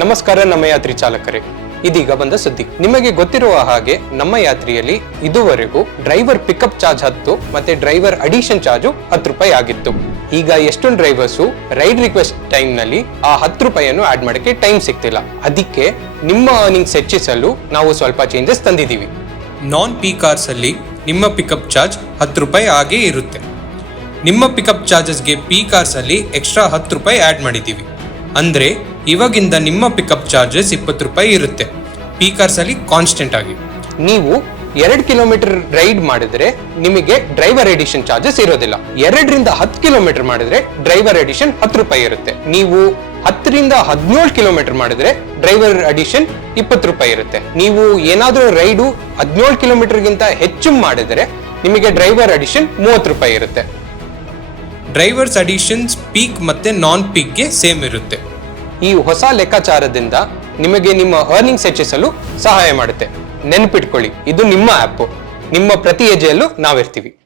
ನಮಸ್ಕಾರ ನಮ್ಮ ಯಾತ್ರಿ ಚಾಲಕರೇ. ಇದೀಗ ಬಂದ ಸುದ್ದಿ. ನಿಮಗೆ ಗೊತ್ತಿರುವ ಹಾಗೆ ನಮ್ಮ ಯಾತ್ರೆಯಲ್ಲಿ ಇದುವರೆಗೂ ಡ್ರೈವರ್ ಪಿಕಪ್ ಚಾರ್ಜ್ ಹತ್ತು, ಮತ್ತೆ ಡ್ರೈವರ್ ಅಡಿಷನ್ ಚಾರ್ಜು ಹತ್ತು ರೂಪಾಯಿ ಆಗಿತ್ತು. ಈಗ ಎಷ್ಟೊಂದು ಡ್ರೈವರ್ಸು ರೈಡ್ ರಿಕ್ವೆಸ್ಟ್ ಟೈಮ್ನಲ್ಲಿ ಆ ಹತ್ತು ರೂಪಾಯಿಯನ್ನು ಆಡ್ ಮಾಡಕ್ಕೆ ಟೈಮ್ ಸಿಗ್ತಿಲ್ಲ. ಅದಕ್ಕೆ ನಿಮ್ಮ ಅರ್ನಿಂಗ್ಸ್ ಹೆಚ್ಚಿಸಲು ನಾವು ಸ್ವಲ್ಪ ಚೇಂಜಸ್ ತಂದಿದ್ದೀವಿ. ನಾನ್ ಪಿ ಕಾರ್ಸ್ ಅಲ್ಲಿ ನಿಮ್ಮ ಪಿಕಪ್ ಚಾರ್ಜ್ ಹತ್ತು ರೂಪಾಯಿ ಆಗೇ ಇರುತ್ತೆ. ನಿಮ್ಮ ಪಿಕಪ್ ಚಾರ್ಜಸ್ಗೆ ಪಿ ಕಾರ್ಸ್ ಅಲ್ಲಿ ಎಕ್ಸ್ಟ್ರಾ ಹತ್ತು ರೂಪಾಯಿ ಆಡ್ ಮಾಡಿದ್ದೀವಿ. ಅಂದ್ರೆ ಇವಾಗಿಂದ ನಿಮ್ಮ ಪಿಕಪ್ ಚಾರ್ಜಸ್ ಇಪ್ಪತ್ತು ರೂಪಾಯಿ ಇರುತ್ತೆ. ಪಿ ಕಾರ್ಸ್ ಅಲ್ಲಿ ಕಾನ್ಸ್ಟೆಂಟ್ ಆಗಿ. ನೀವು ಎರಡು ಕಿಲೋಮೀಟರ್ ರೈಡ್ ಮಾಡಿದ್ರೆ ನಿಮಗೆ ಡ್ರೈವರ್ ಎಡಿಷನ್ ಚಾರ್ಜಸ್ ಇರೋದಿಲ್ಲ. ಎರಡರಿಂದ ಹತ್ತು ಕಿಲೋಮೀಟರ್ ಮಾಡಿದ್ರೆ ಡ್ರೈವರ್ ಎಡಿಷನ್ ಹತ್ತು ರೂಪಾಯಿ ಇರುತ್ತೆ. ನೀವು ಹತ್ತರಿಂದ ಹದಿನೇಳು ಕಿಲೋಮೀಟರ್ ಮಾಡಿದ್ರೆ ಡ್ರೈವರ್ ಅಡಿಷನ್ ಇಪ್ಪತ್ತು ರೂಪಾಯಿ ಇರುತ್ತೆ. ನೀವು ಏನಾದರೂ ರೈಡು ಹದಿನೇಳು ಕಿಲೋಮೀಟರ್ಗಿಂತ ಹೆಚ್ಚು ಮಾಡಿದರೆ ನಿಮಗೆ ಡ್ರೈವರ್ ಅಡಿಷನ್ ಮೂವತ್ತು ರೂಪಾಯಿ ಇರುತ್ತೆ. ಡ್ರೈವರ್ಸ್ ಅಡಿಷನ್ಸ್ ಪೀಕ್ ಮತ್ತೆ ನಾನ್ ಪೀಕ್ಗೆ ಸೇಮ್ ಇರುತ್ತೆ. ಈ ಹೊಸ ಲೆಕ್ಕಾಚಾರದಿಂದ ನಿಮಗೆ ನಿಮ್ಮ ಅರ್ನಿಂಗ್ಸ್ ಹೆಚ್ಚಿಸಲು ಸಹಾಯ ಮಾಡುತ್ತೆ. ನೆನಪಿಟ್ಕೊಳ್ಳಿ, ಇದು ನಿಮ್ಮ ಆ್ಯಪ್ ನಿಮ್ಮ ಪ್ರತಿ ಹೆಜ್ಜೆಯಲ್ಲೂ ನಾವಿರ್ತೀವಿ.